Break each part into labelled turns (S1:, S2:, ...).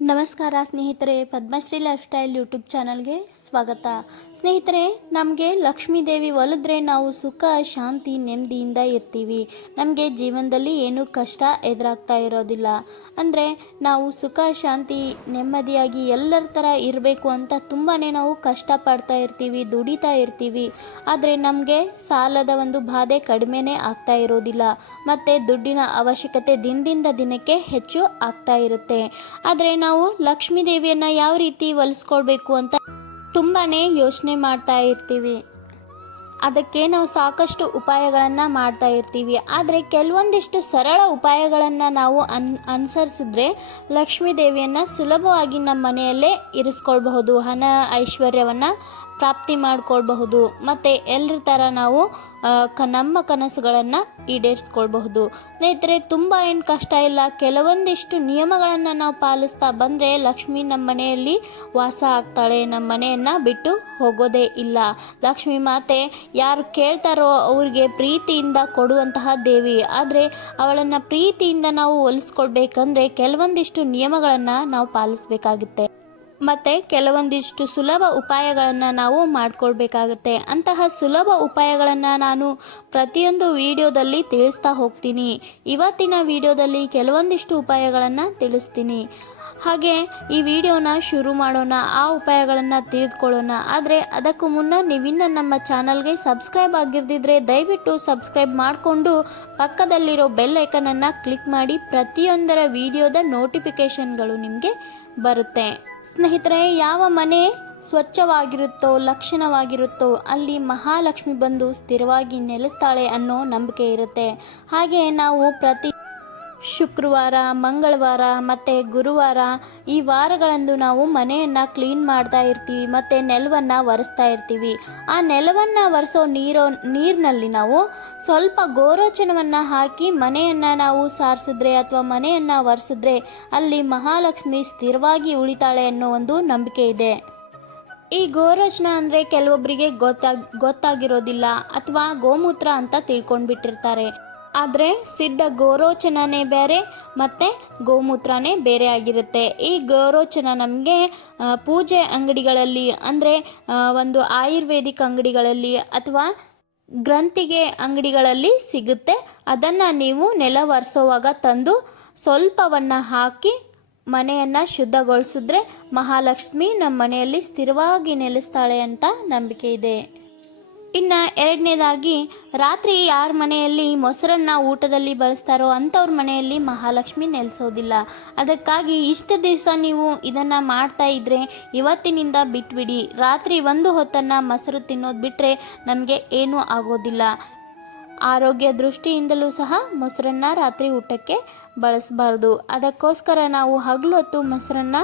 S1: ನಮಸ್ಕಾರ ಸ್ನೇಹಿತರೆ, Padmashri life style YouTube ಚಾನಲ್ಗೆ ಸ್ವಾಗತ. ಸ್ನೇಹಿತರೆ, ನಮಗೆ ಲಕ್ಷ್ಮೀ ದೇವಿ ಒಲಿದ್ರೆ ನಾವು ಸುಖ, ಶಾಂತಿ, ನೆಮ್ಮದಿಯಿಂದ ಇರ್ತೀವಿ. ನಮಗೆ ಜೀವನದಲ್ಲಿ ಏನೂ ಕಷ್ಟ ಎದುರಾಗ್ತಾ ಇರೋದಿಲ್ಲ. ಅಂದರೆ ನಾವು ಸುಖ, ಶಾಂತಿ, ನೆಮ್ಮದಿಯಾಗಿ ಎಲ್ಲರ ಥರ ಇರಬೇಕು ಅಂತ ತುಂಬಾ ನಾವು ಕಷ್ಟಪಡ್ತಾ ಇರ್ತೀವಿ, ದುಡಿತಾ ಇರ್ತೀವಿ. ಆದರೆ ನಮಗೆ ಸಾಲದ ಒಂದು ಬಾಧೆ ಕಡಿಮೆನೆ ಆಗ್ತಾ ಇರೋದಿಲ್ಲ. ಮತ್ತು ದುಡ್ಡಿನ ಅವಶ್ಯಕತೆ ದಿನದಿಂದ ದಿನಕ್ಕೆ ಹೆಚ್ಚು ಆಗ್ತಾ ಇರುತ್ತೆ. ಆದರೆ ನಾವು ಲಕ್ಷ್ಮೀ ದೇವಿಯನ್ನು ಯಾವ ರೀತಿ ಒಲಿಸ್ಕೊಳ್ಬೇಕು ಅಂತ ತುಂಬಾ ಯೋಚನೆ ಮಾಡ್ತಾ ಇರ್ತೀವಿ. ಅದಕ್ಕೆ ನಾವು ಸಾಕಷ್ಟು ಉಪಾಯಗಳನ್ನು ಮಾಡ್ತಾ ಇರ್ತೀವಿ. ಆದರೆ ಕೆಲವೊಂದಿಷ್ಟು ಸರಳ ಉಪಾಯಗಳನ್ನು ನಾವು ಅನ್, ಅನುಸರಿಸಿದ್ರೆ ಲಕ್ಷ್ಮೀ ದೇವಿಯನ್ನು ಸುಲಭವಾಗಿ ನಮ್ಮ ಮನೆಯಲ್ಲೇ ಇರಿಸ್ಕೊಳ್ಬಹುದು. ಹಣ ಐಶ್ವರ್ಯವನ್ನು ಪ್ರಾಪ್ತಿ ಮಾಡಿಕೊಳ್ಬಹುದು. ಮತ್ತು ಎಲ್ಲರ ಥರ ನಾವು ನಮ್ಮ ಕನಸುಗಳನ್ನು ಈಡೇರಿಸ್ಕೊಳ್ಬಹುದು. ಸ್ನೇಹಿತರೆ, ತುಂಬ ಏನು ಕಷ್ಟ ಇಲ್ಲ. ಕೆಲವೊಂದಿಷ್ಟು ನಿಯಮಗಳನ್ನು ನಾವು ಪಾಲಿಸ್ತಾ ಬಂದರೆ ಲಕ್ಷ್ಮಿ ನಮ್ಮ ಮನೆಯಲ್ಲಿ ವಾಸ ಆಗ್ತಾಳೆ, ನಮ್ಮ ಮನೆಯನ್ನು ಬಿಟ್ಟು ಹೋಗೋದೇ ಇಲ್ಲ. ಲಕ್ಷ್ಮಿ ಮಾತೆ, ಯಾರು ಕೇಳ್ತಾರೋ ಅವ್ರಿಗೆ ಪ್ರೀತಿಯಿಂದ ಕೊಡುವಂತಹ ದೇವಿ. ಆದರೆ ಅವಳನ್ನು ಪ್ರೀತಿಯಿಂದ ನಾವು ಒಲಿಸ್ಕೊಳ್ಬೇಕಂದ್ರೆ ಕೆಲವೊಂದಿಷ್ಟು ನಿಯಮಗಳನ್ನು ನಾವು ಪಾಲಿಸಬೇಕಾಗುತ್ತೆ. ಮತ್ತು ಕೆಲವೊಂದಿಷ್ಟು ಸುಲಭ ಉಪಾಯಗಳನ್ನು ನಾವು ಮಾಡ್ಕೊಳ್ಬೇಕಾಗುತ್ತೆ. ಅಂತಹ ಸುಲಭ ಉಪಾಯಗಳನ್ನು ನಾನು ಪ್ರತಿಯೊಂದು ವಿಡಿಯೋದಲ್ಲಿ ತಿಳಿಸ್ತಾ ಹೋಗ್ತೀನಿ. ಇವತ್ತಿನ ವಿಡಿಯೋದಲ್ಲಿ ಕೆಲವೊಂದಿಷ್ಟು ಉಪಾಯಗಳನ್ನು ತಿಳಿಸ್ತೀನಿ. ಹಾಗೆ ಈ ವಿಡಿಯೋನ ಶುರು ಮಾಡೋಣ, ಆ ಉಪಾಯಗಳನ್ನು ತಿಳಿದುಕೊಳ್ಳೋಣ. ಆದರೆ ಅದಕ್ಕೂ ಮುನ್ನ ನೀವಿನ್ನ ನಮ್ಮ ಚಾನಲ್ಗೆ ಸಬ್ಸ್ಕ್ರೈಬ್ ಆಗಿರ್ದಿದ್ರೆ ದಯವಿಟ್ಟು ಸಬ್ಸ್ಕ್ರೈಬ್ ಮಾಡಿಕೊಂಡು ಪಕ್ಕದಲ್ಲಿರೋ ಬೆಲ್ ಐಕನನ್ನು ಕ್ಲಿಕ್ ಮಾಡಿ ಪ್ರತಿಯೊಂದರ ವಿಡಿಯೋದ ನೋಟಿಫಿಕೇಷನ್ಗಳು ನಿಮಗೆ ಬರುತ್ತೆ. ಸ್ನೇಹಿತರೆ, ಯಾವ ಮನೆ ಸ್ವಚ್ಛವಾಗಿರುತ್ತೋ, ಲಕ್ಷಣವಾಗಿರುತ್ತೋ, ಅಲ್ಲಿ ಮಹಾಲಕ್ಷ್ಮಿ ಬಂದು ಸ್ಥಿರವಾಗಿ ನೆಲೆಸ್ತಾಳೆ ಅನ್ನೋ ನಂಬಿಕೆ ಇರುತ್ತೆ. ಹಾಗೆ ನಾವು ಪ್ರತಿ ಶುಕ್ರವಾರ, ಮಂಗಳವಾರ ಮತ್ತು ಗುರುವಾರ ಈ ವಾರಗಳಂದು ನಾವು ಮನೆಯನ್ನು ಕ್ಲೀನ್ ಮಾಡ್ತಾ ಇರ್ತೀವಿ ಮತ್ತು ನೆಲವನ್ನು ಒರೆಸ್ತಾ ಇರ್ತೀವಿ. ಆ ನೆಲವನ್ನು ಒರೆಸೋ ನೀರೋ, ನೀರಿನಲ್ಲಿ ನಾವು ಸ್ವಲ್ಪ ಗೋರೋಚನವನ್ನು ಹಾಕಿ ಮನೆಯನ್ನು ನಾವು ಸಾರಿಸಿದ್ರೆ ಅಥವಾ ಮನೆಯನ್ನು ಒರೆಸಿದ್ರೆ ಅಲ್ಲಿ ಮಹಾಲಕ್ಷ್ಮಿ ಸ್ಥಿರವಾಗಿ ಉಳಿತಾಳೆ ಅನ್ನೋ ಒಂದು ನಂಬಿಕೆ ಇದೆ. ಈ ಗೋರಚನ ಅಂದರೆ ಕೆಲವೊಬ್ಬರಿಗೆ ಗೊತ್ತಾಗ್, ಗೊತ್ತಾಗಿರೋದಿಲ್ಲ ಅಥವಾ ಗೋಮೂತ್ರ ಅಂತ ತಿಳ್ಕೊಂಡ್ಬಿಟ್ಟಿರ್ತಾರೆ. ಆದರೆ ಸಿದ್ಧ ಗೋರೋಚನನೇ ಬೇರೆ ಮತ್ತು ಗೋಮೂತ್ರನೇ ಬೇರೆ ಆಗಿರುತ್ತೆ. ಈ ಗೋರೋಚನ ನಮಗೆ ಪೂಜೆ ಅಂಗಡಿಗಳಲ್ಲಿ ಅಂದರೆ ಒಂದು ಆಯುರ್ವೇದಿಕ್ ಅಂಗಡಿಗಳಲ್ಲಿ ಅಥವಾ ಗ್ರಂಥಿಗೆ ಅಂಗಡಿಗಳಲ್ಲಿ ಸಿಗುತ್ತೆ. ಅದನ್ನು ನೀವು ನೆಲ ಒರೆಸೋವಾಗ ತಂದು ಸ್ವಲ್ಪವನ್ನು ಹಾಕಿ ಮನೆಯನ್ನು ಶುದ್ಧಗೊಳಿಸಿದ್ರೆ ಮಹಾಲಕ್ಷ್ಮಿ ನಮ್ಮ ಮನೆಯಲ್ಲಿ ಸ್ಥಿರವಾಗಿ ನೆಲೆಸ್ತಾಳೆ ಅಂತ ನಂಬಿಕೆ ಇದೆ. ಇನ್ನು ಎರಡನೇದಾಗಿ, ರಾತ್ರಿ ಯಾರ ಮನೆಯಲ್ಲಿ ಮೊಸರನ್ನ ಊಟದಲ್ಲಿ ಬಳಸ್ತಾರೋ ಅಂಥವ್ರ ಮನೆಯಲ್ಲಿ ಮಹಾಲಕ್ಷ್ಮಿ ನೆಲೆಸೋದಿಲ್ಲ. ಅದಕ್ಕಾಗಿ ಇಷ್ಟು ದಿವಸ ನೀವು ಇದನ್ನು ಮಾಡ್ತಾ ಇದ್ರೆ ಇವತ್ತಿನಿಂದ ಬಿಟ್ಬಿಡಿ. ರಾತ್ರಿ ಒಂದು ಹೊತ್ತನ್ನು ಮೊಸರು ತಿನ್ನೋದು ಬಿಟ್ಟರೆ ನಮಗೆ ಏನೂ ಆಗೋದಿಲ್ಲ. ಆರೋಗ್ಯ ದೃಷ್ಟಿಯಿಂದಲೂ ಸಹ ಮೊಸರನ್ನ ರಾತ್ರಿ ಊಟಕ್ಕೆ ಬಳಸಬಾರ್ದು. ಅದಕ್ಕೋಸ್ಕರ ನಾವು ಹಗಲು ಹೊತ್ತು ಮೊಸರನ್ನ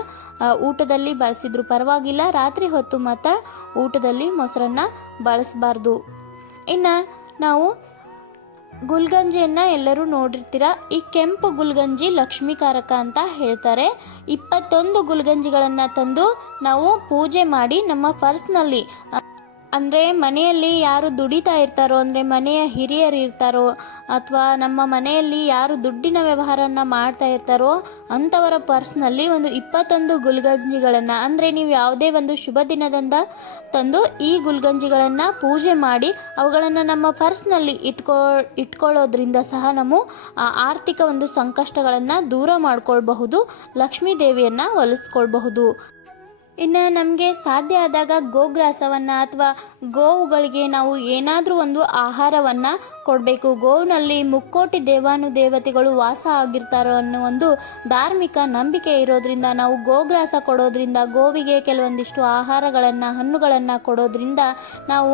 S1: ಊಟದಲ್ಲಿ ಬಳಸಿದ್ರು ಪರವಾಗಿಲ್ಲ, ರಾತ್ರಿ ಹೊತ್ತು ಮಾತ್ರ ಊಟದಲ್ಲಿ ಮೊಸರನ್ನ ಬಳಸಬಾರ್ದು. ಇನ್ನು ನಾವು ಗುಲ್ಗಂಜಿಯನ್ನು ಎಲ್ಲರೂ ನೋಡಿರ್ತೀರ? ಈ ಕೆಂಪು ಗುಲ್ಗಂಜಿ ಲಕ್ಷ್ಮೀಕಾರಕ ಅಂತ ಹೇಳ್ತಾರೆ. ಇಪ್ಪತ್ತೊಂದು ಗುಲ್ಗಂಜಿಗಳನ್ನು ತಂದು ನಾವು ಪೂಜೆ ಮಾಡಿ ನಮ್ಮ ಪರ್ಸ್ನಲ್ಲಿ ಅಂದರೆ ಮನೆಯಲ್ಲಿ ಯಾರು ದುಡಿತಾ ಇರ್ತಾರೋ, ಅಂದರೆ ಮನೆಯ ಹಿರಿಯರು ಇರ್ತಾರೋ, ಅಥವಾ ನಮ್ಮ ಮನೆಯಲ್ಲಿ ಯಾರು ದುಡ್ಡಿನ ವ್ಯವಹಾರನ ಮಾಡ್ತಾ ಇರ್ತಾರೋ ಅಂಥವರ ಪರ್ಸ್ನಲ್ಲಿ ಒಂದು ಇಪ್ಪತ್ತೊಂದು ಗುಲ್ಗಂಜಿಗಳನ್ನು, ಅಂದರೆ ನೀವು ಯಾವುದೇ ಒಂದು ಶುಭ ದಿನದಿಂದ ತಂದು ಈ ಗುಲ್ಗಂಜಿಗಳನ್ನು ಪೂಜೆ ಮಾಡಿ, ಅವುಗಳನ್ನು ನಮ್ಮ ಪರ್ಸ್ನಲ್ಲಿ ಇಟ್ಕೊ, ಇಟ್ಕೊಳ್ಳೋದ್ರಿಂದ ಸಹ ನಾವು ಆರ್ಥಿಕ ಒಂದು ಸಂಕಷ್ಟಗಳನ್ನು ದೂರ ಮಾಡಿಕೊಳ್ಬಹುದು ಲಕ್ಷ್ಮೀ ದೇವಿಯನ್ನು ಒಲಿಸ್ಕೊಳ್ಬಹುದು. ಇನ್ನು ನಮಗೆ ಸಾಧ್ಯ ಆದಾಗ ಗೋಗ್ರಾಸವನ್ನು ಅಥವಾ ಗೋವುಗಳಿಗೆ ನಾವು ಏನಾದರೂ ಒಂದು ಆಹಾರವನ್ನು ಕೊಡಬೇಕು. ಗೋವಿನಲ್ಲಿ ಮುಕ್ಕೋಟಿ ದೇವಾನು ದೇವತೆಗಳು ವಾಸ ಆಗಿರ್ತಾರೋ ಅನ್ನೋ ಒಂದು ಧಾರ್ಮಿಕ ನಂಬಿಕೆ ಇರೋದ್ರಿಂದ, ನಾವು ಗೋಗ್ರಾಸ ಕೊಡೋದ್ರಿಂದ, ಗೋವಿಗೆ ಕೆಲವೊಂದಿಷ್ಟು ಆಹಾರಗಳನ್ನು, ಹಣ್ಣುಗಳನ್ನು ಕೊಡೋದ್ರಿಂದ ನಾವು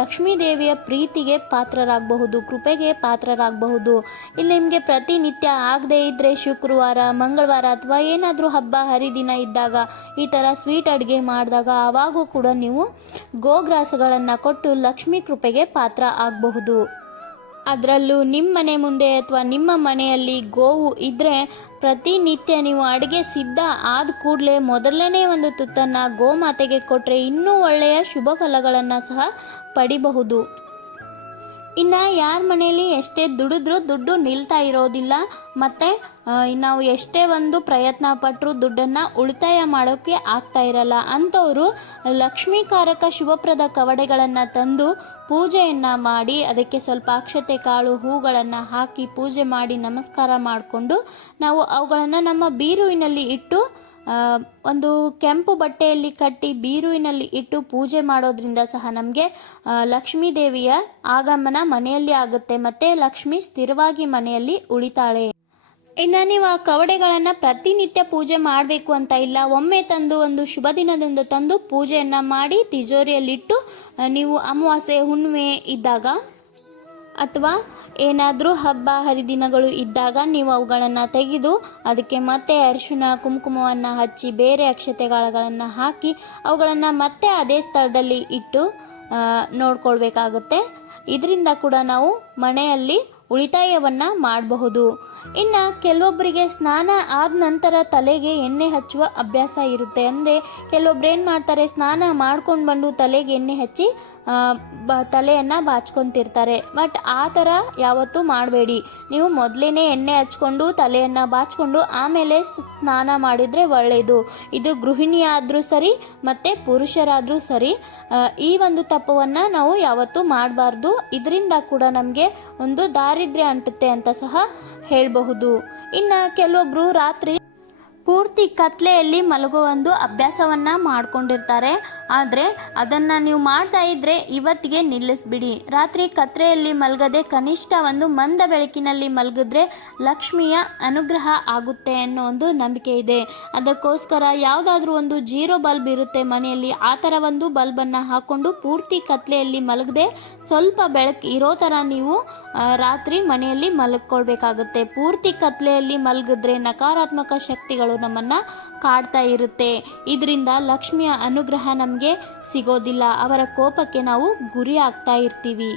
S1: ಲಕ್ಷ್ಮೀ ದೇವಿಯ ಪ್ರೀತಿಗೆ ಪಾತ್ರರಾಗಬಹುದು, ಕೃಪೆಗೆ ಪಾತ್ರರಾಗಬಹುದು. ಇಲ್ಲಿ ನಿಮಗೆ ಪ್ರತಿನಿತ್ಯ ಆಗದೇ ಇದ್ದರೆ ಶುಕ್ರವಾರ, ಮಂಗಳವಾರ ಅಥವಾ ಏನಾದರೂ ಹಬ್ಬ ಹರಿದಿನ ಇದ್ದಾಗ ಈ ಥರ ಸ್ವೀಟ್ ಅಡುಗೆ ಮಾಡಿದಾಗ ಆವಾಗೂ ಕೂಡ ನೀವು ಗೋಗ್ರಾಸಗಳನ್ನು ಕೊಟ್ಟು ಲಕ್ಷ್ಮೀ ಕೃಪೆಗೆ ಪಾತ್ರ ಆಗಬಹುದು. ಅದರಲ್ಲೂ ನಿಮ್ಮ ಮನೆ ಮುಂದೆ ಅಥವಾ ನಿಮ್ಮ ಮನೆಯಲ್ಲಿ ಗೋವು ಇದ್ದರೆ ಪ್ರತಿನಿತ್ಯ ನೀವು ಅಡುಗೆ ಸಿದ್ಧ ಆದ ಕೂಡಲೇ ಮೊದಲನೇ ಒಂದು ತುತ್ತನ್ನು ಗೋಮಾತೆಗೆ ಕೊಟ್ಟರೆ ಇನ್ನೂ ಒಳ್ಳೆಯ ಶುಭ ಫಲಗಳನ್ನು ಸಹ ಪಡಿಬಹುದು. ಇನ್ನು ಯಾರ ಮನೆಯಲ್ಲಿ ಎಷ್ಟೇ ದುಡಿದ್ರೂ ದುಡ್ಡು ನಿಲ್ತಾ ಇರೋದಿಲ್ಲ. ಮತ್ತು ನಾವು ಎಷ್ಟೇ ಒಂದು ಪ್ರಯತ್ನ ಪಟ್ಟರು ದುಡ್ಡನ್ನು ಉಳಿತಾಯ ಮಾಡೋಕ್ಕೆ ಆಗ್ತಾ ಇರಲ್ಲ. ಅಂಥವರು ಲಕ್ಷ್ಮೀಕಾರಕ ಶುಭಪ್ರದ ಕವಡೆಗಳನ್ನು ತಂದು ಪೂಜೆಯನ್ನು ಮಾಡಿ, ಅದಕ್ಕೆ ಸ್ವಲ್ಪ ಅಕ್ಷತೆ ಕಾಳು ಹೂಗಳನ್ನು ಹಾಕಿ ಪೂಜೆ ಮಾಡಿ ನಮಸ್ಕಾರ ಮಾಡಿಕೊಂಡು ನಾವು ಅವುಗಳನ್ನು ನಮ್ಮ ಬೀರುವಿನಲ್ಲಿ ಇಟ್ಟು ಒಂದು ಕೆಂಪು ಬಟ್ಟೆಯಲ್ಲಿ ಕಟ್ಟಿ ಬೀರುವಿನಲ್ಲಿ ಇಟ್ಟು ಪೂಜೆ ಮಾಡೋದ್ರಿಂದ ಸಹ ನಮಗೆ ಲಕ್ಷ್ಮೀ ದೇವಿಯ ಆಗಮನ ಮನೆಯಲ್ಲಿ ಆಗುತ್ತೆ ಮತ್ತು ಲಕ್ಷ್ಮಿ ಸ್ಥಿರವಾಗಿ ಮನೆಯಲ್ಲಿ ಉಳಿತಾಳೆ. ಇನ್ನು ನೀವು ಆ ಕವಡೆಗಳನ್ನು ಪ್ರತಿನಿತ್ಯ ಪೂಜೆ ಮಾಡಬೇಕು ಅಂತ ಇಲ್ಲ, ಒಮ್ಮೆ ತಂದು ಒಂದು ಶುಭ ದಿನದಂದು ತಂದು ಪೂಜೆಯನ್ನು ಮಾಡಿ ತಿಜೋರಿಯಲ್ಲಿಟ್ಟು ನೀವು ಅಮಾವಾಸ್ಯೆ ಹುಣ್ಣಿಮೆ ಇದ್ದಾಗ ಅಥವಾ ಏನಾದರೂ ಹಬ್ಬ, ಹರಿದಿನಗಳು ಇದ್ದಾಗ ನೀವು ಅವುಗಳನ್ನು ತೆಗೆದು ಅದಕ್ಕೆ ಮತ್ತೆ ಅರಿಶಿನ ಕುಂಕುಮವನ್ನು ಹಚ್ಚಿ ಬೇರೆ ಅಕ್ಷತೆಗಳನ್ನು ಹಾಕಿ ಅವುಗಳನ್ನು ಮತ್ತೆ ಅದೇ ಸ್ಥಳದಲ್ಲಿ ಇಟ್ಟು ನೋಡ್ಕೊಳ್ಬೇಕಾಗುತ್ತೆ. ಇದರಿಂದ ಕೂಡ ನಾವು ಮನೆಯಲ್ಲಿ ಉಳಿತಾಯವನ್ನು ಮಾಡಬಹುದು. ಇನ್ನು ಕೆಲವೊಬ್ಬರಿಗೆ ಸ್ನಾನ ಆದ ನಂತರ ತಲೆಗೆ ಎಣ್ಣೆ ಹಚ್ಚುವ ಅಭ್ಯಾಸ ಇರುತ್ತೆ. ಅಂದರೆ ಕೆಲವೊಬ್ರು ಏನು ಮಾಡ್ತಾರೆ, ಸ್ನಾನ ಮಾಡ್ಕೊಂಡು ಬಂದು ತಲೆಗೆ ಎಣ್ಣೆ ಹಚ್ಚಿ ಬ, ತಲೆಯನ್ನು ಬಾಚ್ಕೊತಿರ್ತಾರೆ. ಬಟ್ ಆ ಥರ ಯಾವತ್ತೂ ಮಾಡಬೇಡಿ. ನೀವು ಮೊದಲೇ ಎಣ್ಣೆ ಹಚ್ಕೊಂಡು ತಲೆಯನ್ನು ಬಾಚ್ಕೊಂಡು ಆಮೇಲೆ ಸ್ನಾನ ಮಾಡಿದರೆ ಒಳ್ಳೆಯದು ಇದು ಗೃಹಿಣಿ ಆದರೂ ಸರಿ ಮತ್ತು ಪುರುಷರಾದರೂ ಸರಿ ಈ ಒಂದು ತಪ್ಪವನ್ನು ನಾವು ಯಾವತ್ತೂ ಮಾಡಬಾರ್ದು. ಇದರಿಂದ ಕೂಡ ನಮಗೆ ಒಂದು ದಾರಿದ್ರ್ಯ ಅಂಟುತ್ತೆ ಅಂತ ಸಹ ಹೇಳಬಹುದು. ಇನ್ನು ಕೆಲವೊಬ್ಬರು ರಾತ್ರಿ ಪೂರ್ತಿ ಕತ್ಲೆಯಲ್ಲಿ ಮಲಗೋ ಒಂದು ಅಭ್ಯಾಸವನ್ನು ಮಾಡ್ಕೊಂಡಿರ್ತಾರೆ. ಆದರೆ ಅದನ್ನು ನೀವು ಮಾಡ್ತಾ ಇದ್ರೆ ಇವತ್ತಿಗೆ ನಿಲ್ಲಿಸ್ಬಿಡಿ. ರಾತ್ರಿ ಕತ್ಲೆಯಲ್ಲಿ ಮಲಗದೆ ಕನಿಷ್ಠ ಒಂದು ಮಂದ ಬೆಳಕಿನಲ್ಲಿ ಮಲಗಿದ್ರೆ ಲಕ್ಷ್ಮಿಯ ಅನುಗ್ರಹ ಆಗುತ್ತೆ ಅನ್ನೋ ಒಂದು ನಂಬಿಕೆ ಇದೆ. ಅದಕ್ಕೋಸ್ಕರ ಯಾವುದಾದ್ರೂ ಒಂದು ಜೀರೋ ಬಲ್ಬ್ ಇರುತ್ತೆ ಮನೆಯಲ್ಲಿ, ಆ ಥರ ಒಂದು ಬಲ್ಬನ್ನು ಹಾಕ್ಕೊಂಡು ಪೂರ್ತಿ ಕತ್ಲೆಯಲ್ಲಿ ಮಲಗದೆ ಸ್ವಲ್ಪ ಬೆಳಕು ಇರೋ ಥರ ನೀವು ರಾತ್ರಿ ಮನೆಯಲ್ಲಿ ಮಲಗ್ಕೊಳ್ಬೇಕಾಗುತ್ತೆ. ಪೂರ್ತಿ ಕತ್ಲೆಯಲ್ಲಿ ಮಲಗಿದ್ರೆ ನಕಾರಾತ್ಮಕ ಶಕ್ತಿಗಳು ನಮ್ಮನ್ನು ಕಾಡ್ತಾ ಇರುತ್ತೆ. ಇದರಿಂದ ಲಕ್ಷ್ಮಿಯ ಅನುಗ್ರಹ ನಮಗೆ ಸಿಗೋದಿಲ್ಲ. ಅವರ ಕೋಪಕ್ಕೆ ನಾವು ಗುರಿ ಆಗ್ತಾ ಇರ್ತೀವಿ.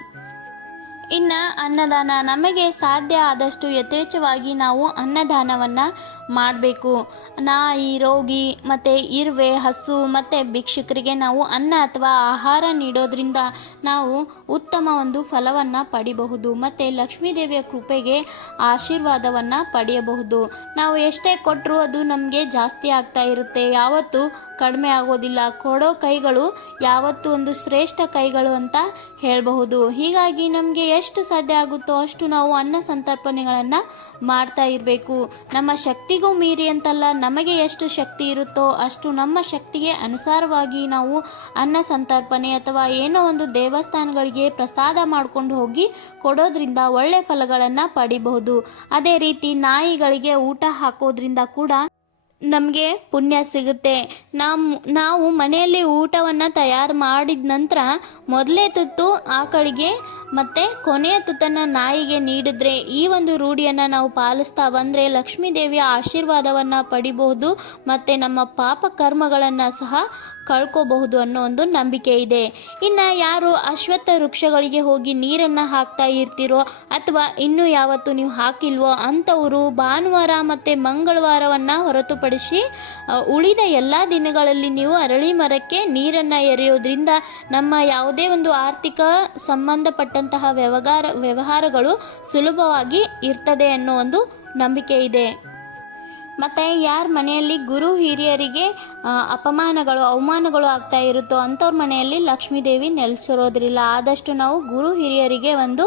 S1: ಇನ್ನು ಅನ್ನದಾನ ನಮಗೆ ಸಾಧ್ಯ ಆದಷ್ಟು ಯಥೇಚ್ಛವಾಗಿ ನಾವು ಅನ್ನದಾನವನ್ನು ಮಾಡಬೇಕು. ನಾಯಿ, ರೋಗಿ ಮತ್ತು ಇರುವೆ, ಹಸು ಮತ್ತು ಭಿಕ್ಷುಕರಿಗೆ ನಾವು ಅನ್ನ ಅಥವಾ ಆಹಾರ ನೀಡೋದ್ರಿಂದ ನಾವು ಉತ್ತಮ ಒಂದು ಫಲವನ್ನು ಪಡಿಬಹುದು. ಮತ್ತು ಲಕ್ಷ್ಮೀದೇವಿಯ ಕೃಪೆಗೆ ಆಶೀರ್ವಾದವನ್ನು ಪಡೆಯಬಹುದು. ನಾವು ಎಷ್ಟೇ ಕೊಟ್ಟರೂ ಅದು ನಮಗೆ ಜಾಸ್ತಿ ಆಗ್ತಾ ಇರುತ್ತೆ. ಯಾವತ್ತೂ ಕಡಿಮೆ ಆಗೋದಿಲ್ಲ. ಕೊಡೋ ಕೈಗಳು ಯಾವತ್ತೂ ಒಂದು ಶ್ರೇಷ್ಠ ಕೈಗಳು ಅಂತ ಹೇಳಬಹುದು. ಹೀಗಾಗಿ ನಮಗೆ ಎಷ್ಟು ಸಾಧ್ಯ ಆಗುತ್ತೋ ಅಷ್ಟು ನಾವು ಅನ್ನ ಸಂತರ್ಪಣೆಗಳನ್ನು ಮಾಡ್ತಾ ಇರಬೇಕು. ನಮ್ಮ ಶಕ್ತಿಗೂ ಮೀರಿ ಅಂತಲ್ಲ ನಮಗೆ ಎಷ್ಟು ಶಕ್ತಿ ಇರುತ್ತೋ ಅಷ್ಟು ನಮ್ಮ ಶಕ್ತಿಗೆ ಅನುಸಾರವಾಗಿ ನಾವು ಅನ್ನ ಸಂತರ್ಪಣೆ ಅಥವಾ ಏನೋ ಒಂದು ದೇವಸ್ಥಾನಗಳಿಗೆ ಪ್ರಸಾದ ಮಾಡ್ಕೊಂಡು ಹೋಗಿ ಕೊಡೋದ್ರಿಂದ ಒಳ್ಳೆ ಫಲಗಳನ್ನು ಪಡಿಬಹುದು. ಅದೇ ರೀತಿ ನಾಯಿಗಳಿಗೆ ಊಟ ಹಾಕೋದ್ರಿಂದ ಕೂಡ ನಮಗೆ ಪುಣ್ಯ ಸಿಗುತ್ತೆ. ನಮ್ಮ ನಾವು ಮನೆಯಲ್ಲಿ ಊಟವನ್ನು ತಯಾರು ಮಾಡಿದ ನಂತರ ಮೊದಲೇ ತುತ್ತು ಆಕಳಿಗೆ ಮತ್ತು ಕೊನೆಯ ತುತ್ತನ್ನು ನಾಯಿಗೆ ನೀಡಿದ್ರೆ ಈ ಒಂದು ರೂಢಿಯನ್ನು ನಾವು ಪಾಲಿಸ್ತಾ ಬಂದರೆ ಲಕ್ಷ್ಮೀ ದೇವಿಯ ಆಶೀರ್ವಾದವನ್ನು ಪಡಿಬಹುದು ಮತ್ತು ನಮ್ಮ ಪಾಪ ಕರ್ಮಗಳನ್ನು ಸಹ ಕಳ್ಕೋಬಹುದು ಅನ್ನೋ ಒಂದು ನಂಬಿಕೆ ಇದೆ. ಇನ್ನು ಯಾರು ಅಶ್ವತ್ಥ ವೃಕ್ಷಗಳಿಗೆ ಹೋಗಿ ನೀರನ್ನು ಹಾಕ್ತಾ ಇರ್ತೀರೋ ಅಥವಾ ಇನ್ನೂ ಯಾವತ್ತು ನೀವು ಹಾಕಿಲ್ವೋ ಅಂಥವರು ಭಾನುವಾರ ಮತ್ತು ಮಂಗಳವಾರವನ್ನು ಹೊರತುಪಡಿಸಿ ಉಳಿದ ಎಲ್ಲ ದಿನಗಳಲ್ಲಿ ನೀವು ಅರಳಿ ಮರಕ್ಕೆ ನೀರನ್ನು ಎರೆಯೋದ್ರಿಂದ ನಮ್ಮ ಯಾವುದೇ ಒಂದು ಆರ್ಥಿಕ ಸಂಬಂಧಪಟ್ಟಂತಹ ವ್ಯವಹಾರ ವ್ಯವಹಾರಗಳು ಸುಲಭವಾಗಿ ಇರ್ತದೆ ಅನ್ನೋ ಒಂದು ನಂಬಿಕೆ ಇದೆ. ಮತ್ತು ಯಾರ ಮನೆಯಲ್ಲಿ ಗುರು ಹಿರಿಯರಿಗೆ ಅಪಮಾನಗಳು, ಅವಮಾನಗಳು ಆಗ್ತಾ ಇರುತ್ತೋ ಅಂಥವ್ರ ಮನೆಯಲ್ಲಿ ಲಕ್ಷ್ಮೀದೇವಿ ನೆಲೆಸಿರೋದ್ರಿಲ್ಲ ಆದಷ್ಟು ನಾವು ಗುರು ಹಿರಿಯರಿಗೆ ಒಂದು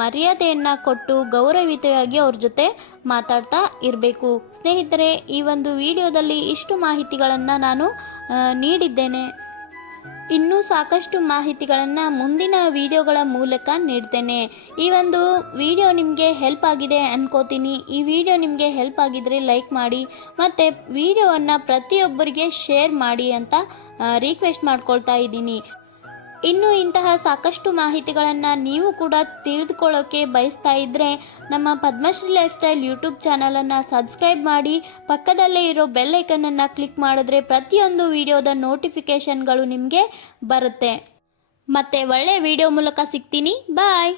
S1: ಮರ್ಯಾದೆಯನ್ನು ಕೊಟ್ಟು ಗೌರವಿತವಾಗಿ ಅವ್ರ ಜೊತೆ ಮಾತಾಡ್ತಾ ಇರಬೇಕು. ಸ್ನೇಹಿತರೆ, ಈ ಒಂದು ವಿಡಿಯೋದಲ್ಲಿ ಇಷ್ಟು ಮಾಹಿತಿಗಳನ್ನು ನಾನು ನೀಡಿದ್ದೇನೆ. ಇನ್ನೂ ಸಾಕಷ್ಟು ಮಾಹಿತಿಗಳನ್ನು ಮುಂದಿನ ವಿಡಿಯೋಗಳ ಮೂಲಕ ನೀಡ್ತೇನೆ. ಈ ಒಂದು ವಿಡಿಯೋ ನಿಮಗೆ ಹೆಲ್ಪ್ ಆಗಿದೆ ಅನ್ಕೋತೀನಿ. ಈ ವಿಡಿಯೋ ನಿಮಗೆ ಹೆಲ್ಪ್ ಆಗಿದ್ರೆ ಲೈಕ್ ಮಾಡಿ, ಮತ್ತು ವಿಡಿಯೋವನ್ನು ಪ್ರತಿಯೊಬ್ಬರಿಗೆ ಶೇರ್ ಮಾಡಿ ಅಂತ ರಿಕ್ವೆಸ್ಟ್ ಮಾಡ್ಕೊಳ್ತಾ ಇದ್ದೀನಿ. ಇನ್ನು ಇಂತಹ ಸಾಕಷ್ಟು ಮಾಹಿತಿಗಳನ್ನು ನೀವು ಕೂಡ ತಿಳಿದುಕೊಳ್ಳೋಕೆ ಬಯಸ್ತಾ ಇದ್ದರೆ ನಮ್ಮ ಪದ್ಮಶ್ರೀ ಲೈಫ್ ಸ್ಟೈಲ್ ಯೂಟ್ಯೂಬ್ ಚಾನಲನ್ನು ಸಬ್ಸ್ಕ್ರೈಬ್ ಮಾಡಿ, ಪಕ್ಕದಲ್ಲೇ ಇರೋ ಬೆಲ್ಲೈಕನನ್ನು ಕ್ಲಿಕ್ ಮಾಡಿದ್ರೆ ಪ್ರತಿಯೊಂದು ವಿಡಿಯೋದ ನೋಟಿಫಿಕೇಷನ್ಗಳು ನಿಮಗೆ ಬರುತ್ತೆ. ಮತ್ತೆ ಒಳ್ಳೆಯ ವಿಡಿಯೋ ಮೂಲಕ ಸಿಗ್ತೀನಿ. ಬಾಯ್!